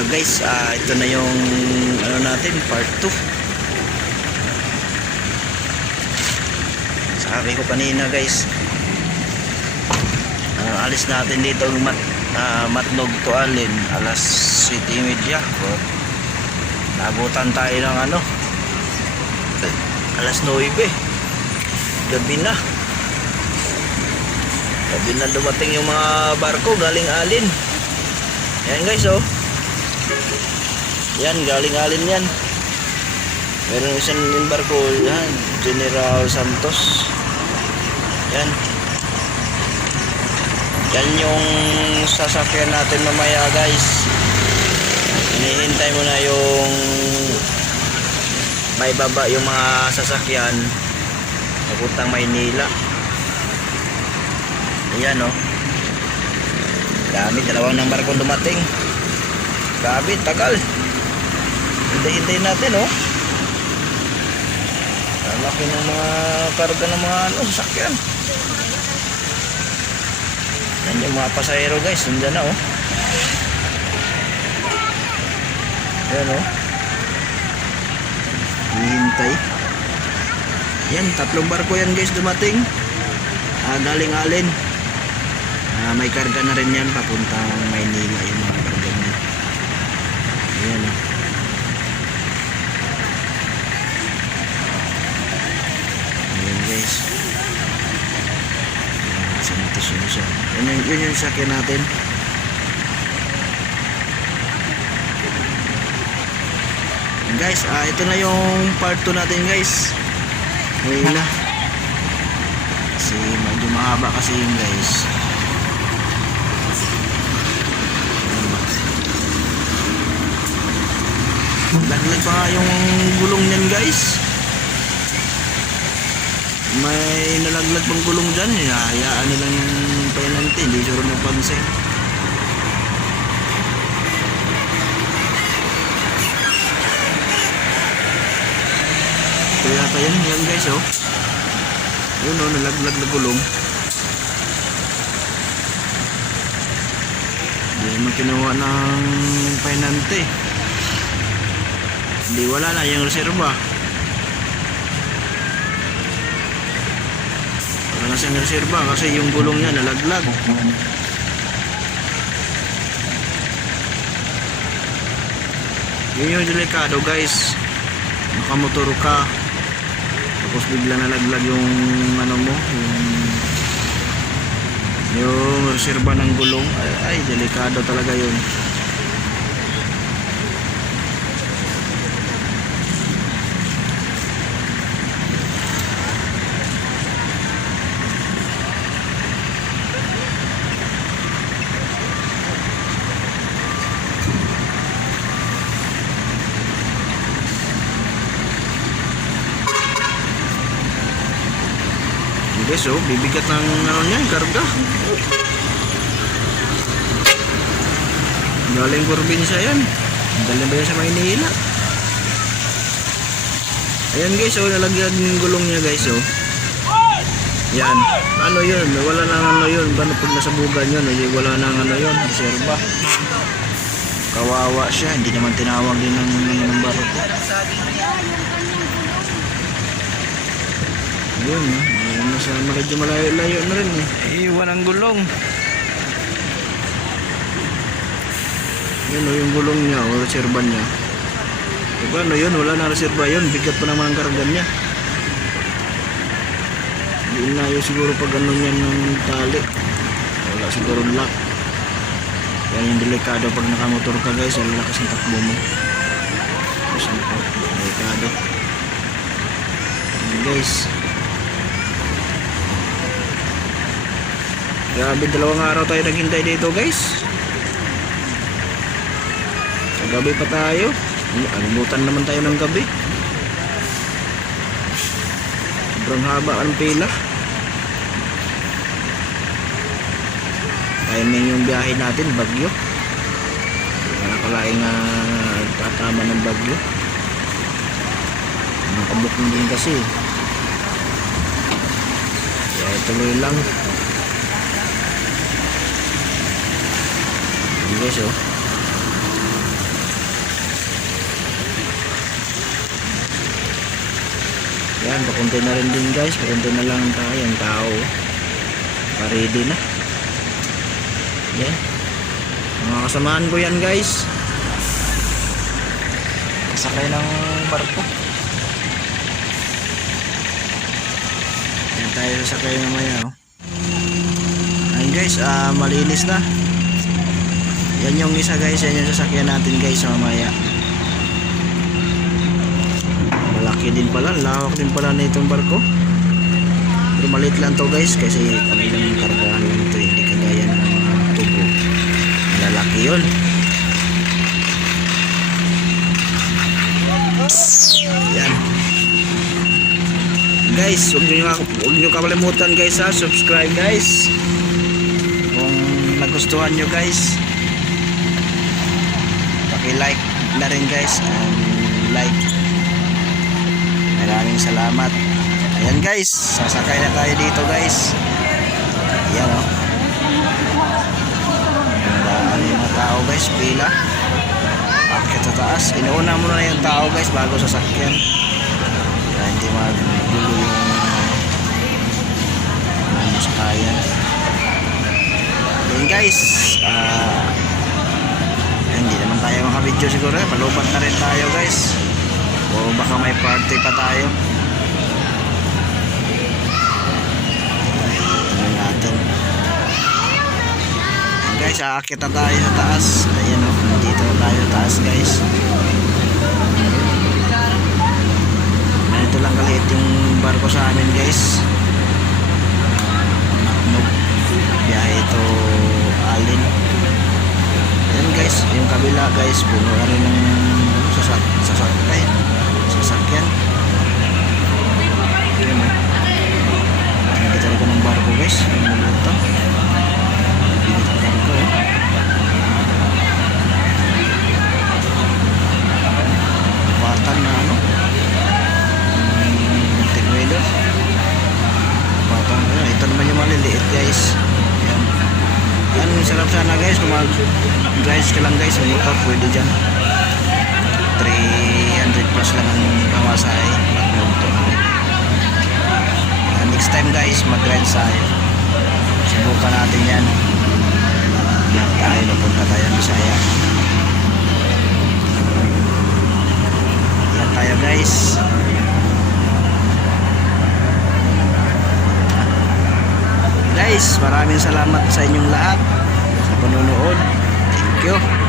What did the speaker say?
So guys, ah, ito na yung ano natin, part 2. Sabi ko kanina guys, ah, alis natin dito mat, ah, Matnog to Alin, alas 7.30. So, nabutan tayo ng ano, alas 9. Gabi na. Gabi na dumating yung mga barko galing Alin. Yan guys oh. Yan, galing alin yan. Meron isang barko yan, General Santos. Yan. Yan yung sasakyan natin mamaya guys. Hinihintay mo na yung may baba yung mga sasakyan papuntang Maynila. Ayan oh. Dami, dalawang ng barko dumating. Grabe, tagal. Hintay-hintay natin, oh. Ang laki ng mga karga ng mga ano, sasakyan. Yan yung mga pasahero guys, nandiyan na, oh. Yan, oh. Hihintay. Yan, tatlong barko yan guys dumating. Ah, galing alin. Ah, may karga na rin yan papuntang Maynila yung mga karga niya. Ayan oh. Ayan guys. Santos siya. Yun, yung- yun yung sakyan natin. Ayan, guys, ah, ito na yung part 2 natin guys. Ngayon na. Kasi medyo mahaba kasi yun guys. Laglag pa yung gulong niyan guys. May nalaglag pang gulong dyan. Hayaan nilang yung penalty. Hindi sure mapansin. Ito yata yan. Yan guys oh. Yun oh. Nalaglag na gulong. Hindi naman kinuha ng penalty. Hindi wala na yung reserva. Wala na siyang reserva kasi yung gulong niya nalaglag. Yun yung delikado guys. Nakamotor ka. Tapos bigla nalaglag yung ano mo, yung yung reserva ng gulong. Ay, ay delikado talaga yun. Guys, oh, bibigat ng ano niyan, karga. Galing probinsya yan. Galing ba yan sa Maynila? Ayan guys, oh, nalagyan yung gulong niya guys, oh. Yan. Ano yun? Wala nang ano yun. Paano pag nasa bugan yun? eh, Wala nang ano yun. Reserva. Kawawa siya. Hindi naman tinawag din ng, ng barko. Yun, oh. Ayun, nasa medyo malayo-layo na rin eh. Iwan ang gulong. Yun o, yung gulong niya o reserva niya. Diba ano yun, wala na reserva yun. Bigat pa naman ang karga niya. Hindi na yun siguro pag ano niya ng tali. Wala siguro lock. Yan yung delikado pag nakamotor ka guys. Ang lakas ng takbo mo. Delikado. Yan guys. Grabe, dalawang araw tayo naghintay dito guys. Sa gabi pa tayo. Ay, Alimutan naman tayo ng gabi. Sobrang haba ang pila. Timing yung biyahe natin, bagyo. Nakalaing nga tatama ng bagyo. Nakabooking din kasi. Kaya tuloy lang. guys oh. Yan, pakunti na rin din guys. Pakunti na lang tayo. Ang tao. Paredy na. Yan. Mga kasamaan ko yan guys. Kasakay ng barko. Yan tayo sasakay mamaya oh. Ayan guys, uh, malinis na. Yan yung isa guys, yan yung sasakyan natin guys mamaya. Malaki din pala, lawak din pala na itong barko. Pero maliit lang to guys kasi kanilang kargahan lang ito, hindi kagaya ng mga tubo. Malalaki yun. Yan. Guys, huwag nyo, huwag nyo kakalimutan guys ha, subscribe guys. Kung nagustuhan nyo guys, paki-like na rin guys. Um, like. Maraming salamat. Ayan guys, sasakay na tayo dito guys. Ayan o. Oh. Yung mga tao guys, pila. Akit sa taas. Inuuna muna na yung tao guys bago sasakyan. Para hindi magulo yung ano sa kaya. Ayan guys, ah tayo makabidyo siguro. Palupat na rin tayo guys. O baka may party pa tayo. Ano natin. Ayan guys, aakit na tayo sa taas. Ayan o, nandito na tayo sa taas guys. Ganito lang kaliit yung barko sa amin guys. Yung kabila guys, puno na rin ng sasak sasakay. Sasakyan. Ayan o. Nakita rin ko ng barko guys, yung mulutang. Sarap sana guys kung mag-guys ka lang guys, ang motor pwede dyan. 300 plus lang ang. Mag-motor. Uh, next time guys, mag-ride tayo. Subukan natin yan. Yan tayo, napunta tayo Bisaya. Yan tayo guys. Guys, maraming salamat sa inyong lahat panonood. Thank you.